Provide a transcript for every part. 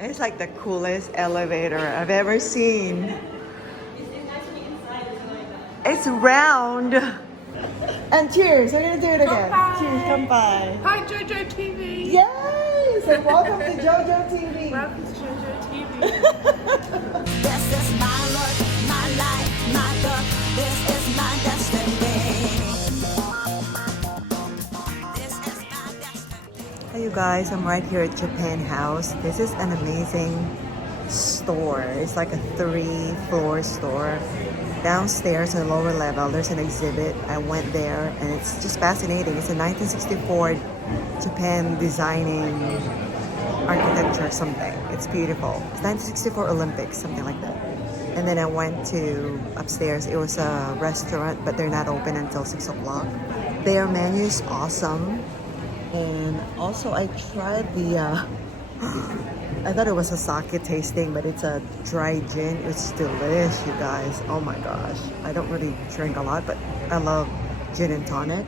It's like the coolest elevator I've ever seen. It's round. And cheers, we're gonna do it again. Kanpai. Cheers, come by. Hi, JojoTV. Yes, and welcome to JojoTV. Welcome to JojoTV. This is my work, my life, my book. This is my destiny. This is my destiny. Hey you guys, I'm right here at Japan House. This is an amazing store. It's like a 3-floor store. Downstairs on the lower level, there's an exhibit. I went there and it's just fascinating. It's a 1964 Japan designing architecture or something. It's beautiful. It's 1964 Olympics, something like that. And then I went to upstairs. It was a restaurant, but they're not open until 6 o'clock. Their menu is awesome. And also I tried the, I thought it was a sake tasting, but it's a dry gin. It's delish, you guys. Oh my gosh. I don't really drink a lot, but I love gin and tonic.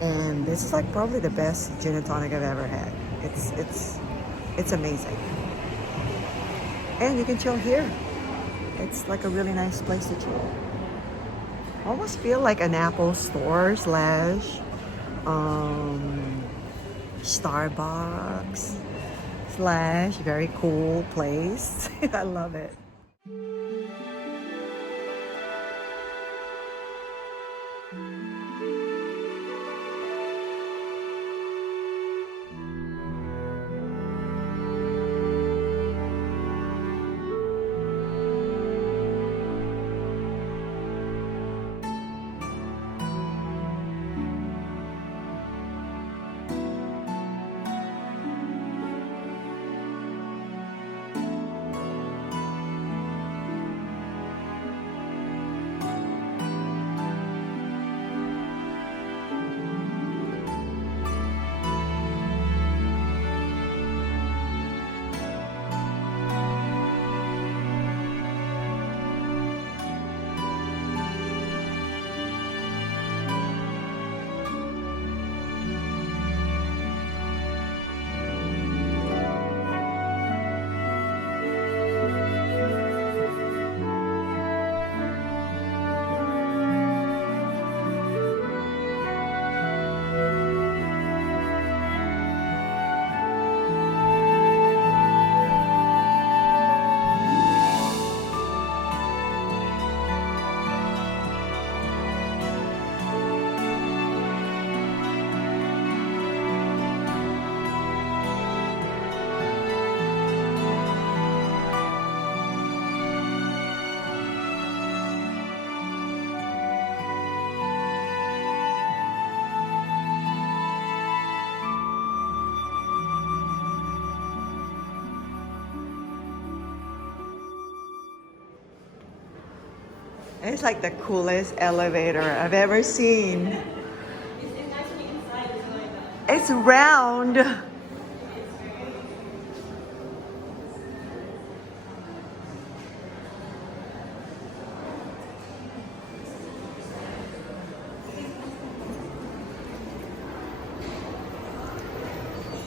And this is like probably the best gin and tonic I've ever had. It's amazing. And you can chill here. It's like a really nice place to chill. Almost feel like an Apple store slash Starbucks slash very cool place. I love it. It's like the coolest elevator I've ever seen. It's round.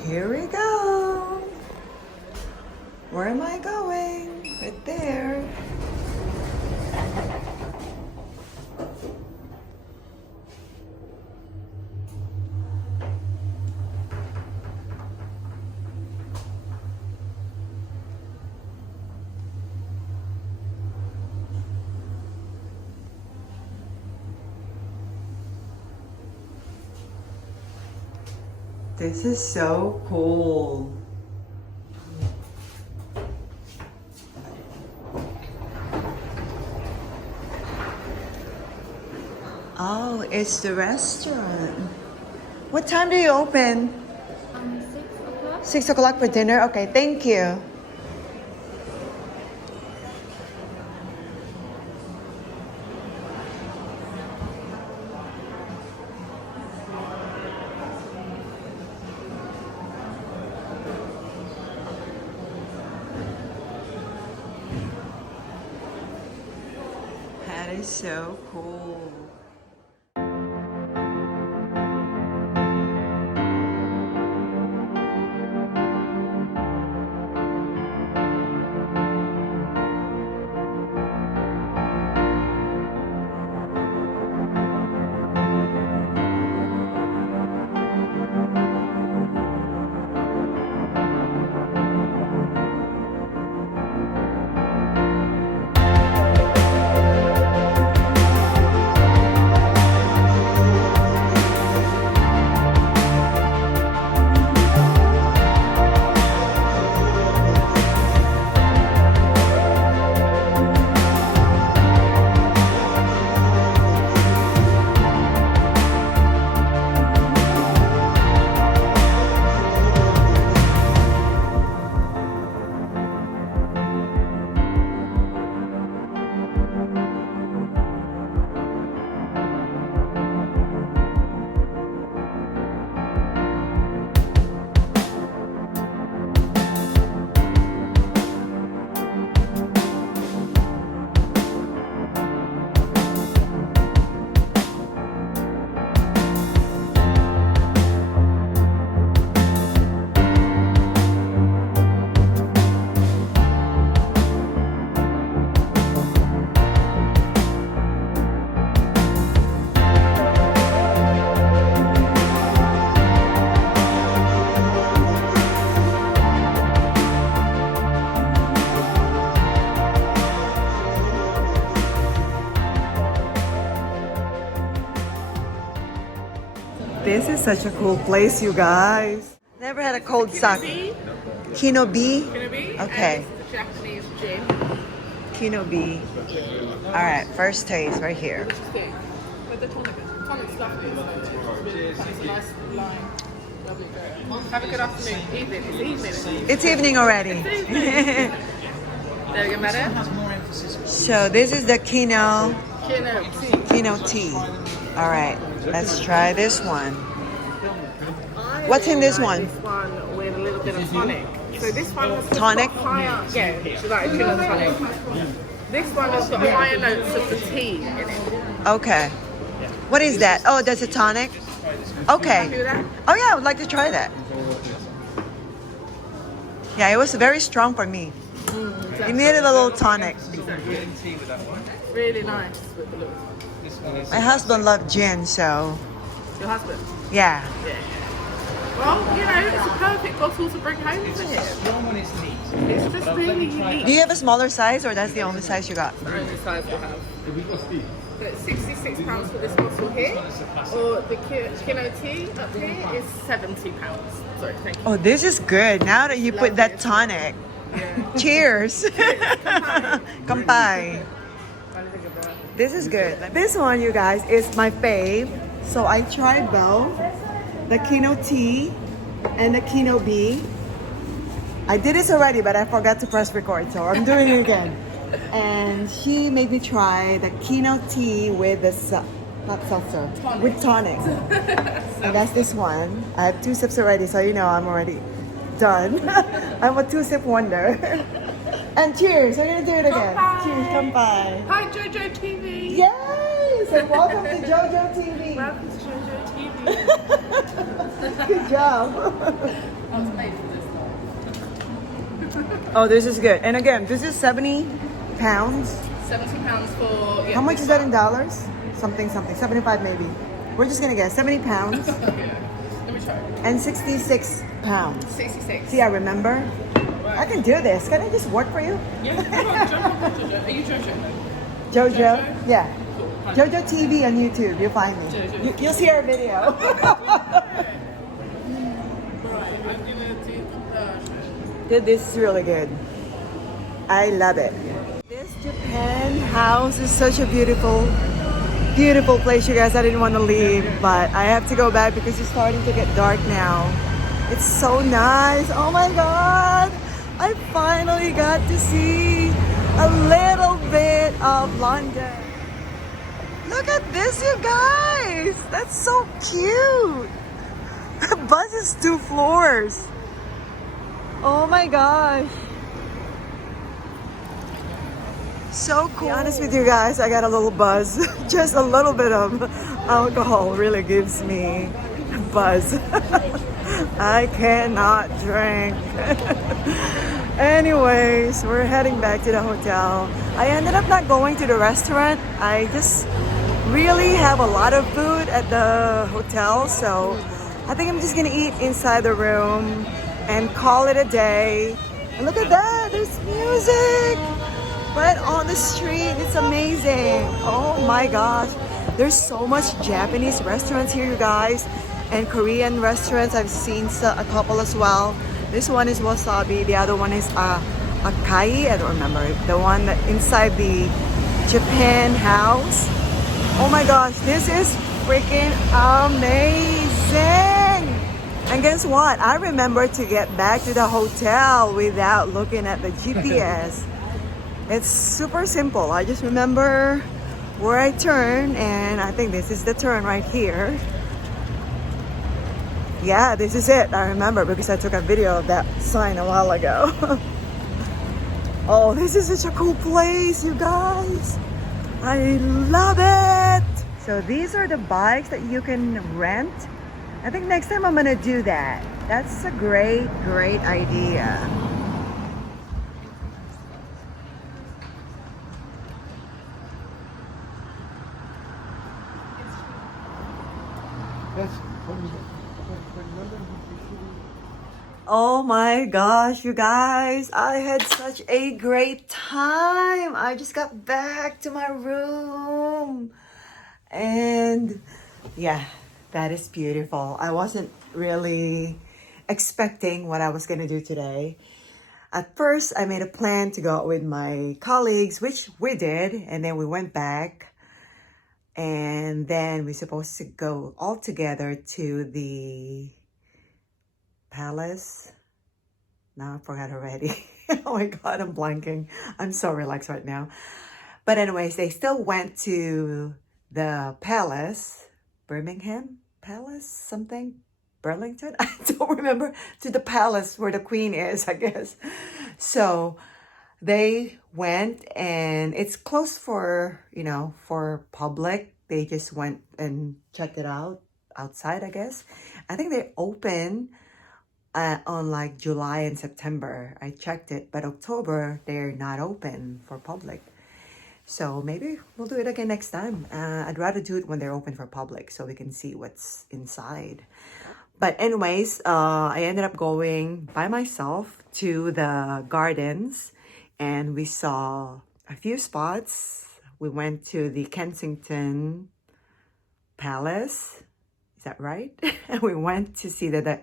Here we go. Where am I going? Right there. This is so cool. Oh, it's the restaurant. What time do you open? 6 o'clock. 6 o'clock for dinner? Okay, thank you. That is so cool. This is such a cool place, you guys. Never had a cold sake. Kino B? Okay. Japanese gin. Kino B. Alright, first taste right here. With the tonic stuff is that's a nice line. Lovely girl. Have a good afternoon. Evening. It's evening. It's evening already. There we go, madam. So this is the Kino Kino tea. tea. Alright, let's try this one. What's in this one? This one with a little bit of tonic. So this one has Tonic? got higher, yeah, she's like a gin and tonic. This one has got higher notes of the tea in it. Okay. What is that? Oh, that's a tonic? Okay. Do that? Oh yeah, I would like to try that. Yeah, it was very strong for me. It needed a little tonic. Really nice with the look. My husband loved gin, so Your husband? yeah. Well, you know, it's a perfect bottle to bring home to him. It's just really unique. Do you have a smaller size, or that's the only size you got? The only size we have. So it's £66 for this bottle here, or the Kino tea up here is £70. Sorry, thank you. Oh, this is good. Now that you put that tonic. Cheers. Kampai. This is good. This one, you guys, is my fave. So I tried both. The Kino tea and the Kino B. I did this already, but I forgot to press record, so I'm doing it again. And she made me try the Kino tea with the not seltzer, with tonic. And that's this one. I have 2 sips already, so you know I'm already done. I'm a 2-sip wonder. And cheers, we're gonna do it again. Kampai. Cheers, kampai. Hi, JojoTV. Yes, and welcome to JojoTV. Welcome to JojoTV. Good job. I was made for this. Oh, this is good. And again, this is 70 pounds. £70 for. Yeah, How much is that in dollars? Something, 75 maybe. We're just gonna guess. 70 pounds Let me try. and 66 pounds. 66. See, I remember. I can do this. Can I just work for you? Yeah, come on, jump on Jojo. Are you Jojo? Jojo? Yeah. Jojo TV on YouTube. You'll find me. Jojo. You'll see our video. Right, I'm gonna do Dude, this is really good. I love it. This Japan house is such a beautiful place, you guys. I didn't want to leave, but I have to go back because it's starting to get dark now. It's so nice. Oh my God. I finally got to see a little bit of London. Look at this, you guys. That's so cute. The bus is 2 floors. Oh my gosh. So cool. To be honest with you guys, I got a little buzz. Just a little bit of alcohol really gives me a buzz. I cannot drink. Anyways, we're heading back to the hotel. I ended up not going to the restaurant. I just really have a lot of food at the hotel, so I think I'm just gonna eat inside the room and call it a day. And look at that, there's music right on the street. It's amazing. Oh my gosh, there's so much Japanese restaurants here, you guys, and Korean restaurants. I've seen a couple as well. This one is Wasabi, the other one is Akai, I don't remember. The one that inside the Japan house. Oh my gosh, this is freaking amazing. And guess what? I remember to get back to the hotel without looking at the GPS. It's super simple. I just remember where I turn, and I think this is the turn right here. Yeah, this is it. I remember because I took a video of that sign a while ago. Oh, this is such a cool place, you guys. I love it. So these are the bikes that you can rent. I think next time I'm gonna do that. That's a great idea. Oh my gosh, you guys, I had such a great time. I just got back to my room. And yeah, That is beautiful. I wasn't really expecting what I was going to do today. At first, I made a plan to go out with my colleagues, which we did, and then we went back. And then we're supposed to go all together to the palace. Now I forgot already. Oh my God, I'm blanking. I'm so relaxed right now. But anyways, they still went to the palace, Birmingham Palace, something, Burlington. I don't remember, to the palace where the queen is, I guess. So they went, and it's closed for, for public. They just went and checked it out outside, I guess. I think they open on like July and September. I checked it, but October, they're not open for public. So maybe we'll do it again next time. I'd rather do it when they're open for public so we can see what's inside. But anyways, I ended up going by myself to the gardens, and we saw a few spots. We went to the Kensington Palace. Is that right? And we went to see the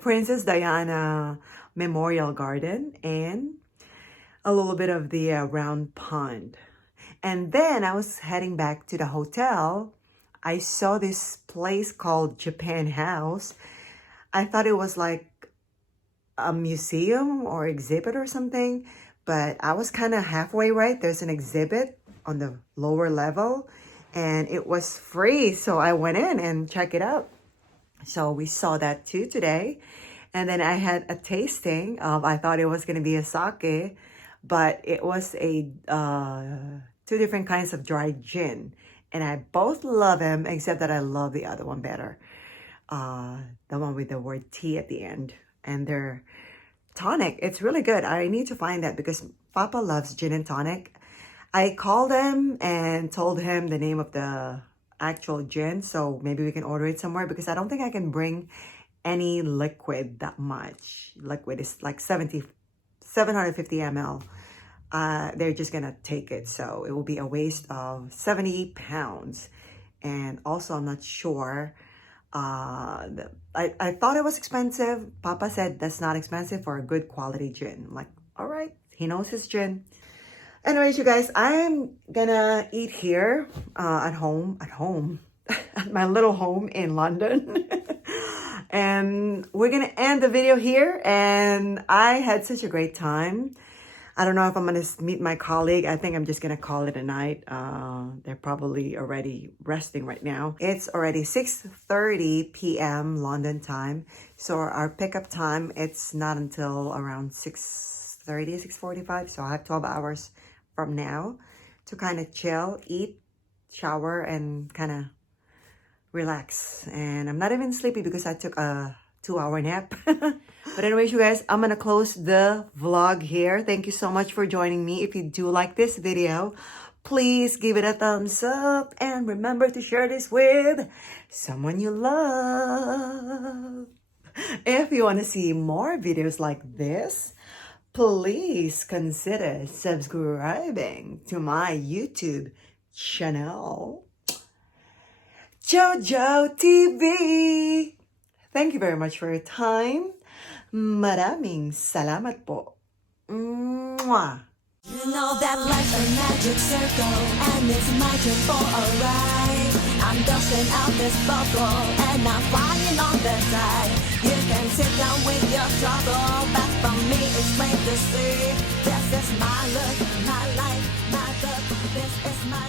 Princess Diana Memorial Garden, and a little bit of the round pond. And then I was heading back to the hotel. I saw this place called Japan House. I thought it was like a museum or exhibit or something, but I was kind of halfway right. There's an exhibit on the lower level, and it was free. So I went in and checked it out. So we saw that too today. And then I had a tasting of, I thought it was going to be a sake, but it was a two different kinds of dried gin, and I both love them, except that I love the other one better, the one with the word tea at the end. And they're tonic. It's really good. I need to find that because Papa loves gin and tonic. I called him and told him the name of the actual gin, so maybe we can order it somewhere, because I don't think I can bring any liquid that much. Liquid is like 750 ml. They're just gonna take it, so it will be a waste of 70 pounds. And also, I'm not sure. I thought it was expensive. Papa said that's not expensive for a good quality gin. I'm like, all right, he knows his gin. Anyways, you guys, I'm gonna eat here at home, at my little home in London. And we're gonna end the video here, and I had such a great time. I don't know if I'm gonna meet my colleague. I think I'm just gonna call it a night. They're probably already resting right now. It's already 6:30 p.m. London time, so our pickup time, it's not until around 6:30, 6:45. So I have 12 hours from now to kind of chill, eat, shower, and kind of relax. And I'm not even sleepy because I took a 2-hour nap. But anyways, you guys, I'm gonna close the vlog here. Thank you so much for joining me. If you do like this video, please give it a thumbs up, and remember to share this with someone you love. If you want to see more videos like this, please consider subscribing to my YouTube channel, JojoTV. Thank you very much for your time. Maraming salamat po. Mwah! You know that life's a magic circle, and it's my turn for a ride. I'm dusting out this bubble, and I'm flying on the tide. You can sit down with your trouble, back from me it's plain to see. This is my look, my life, my book. This is my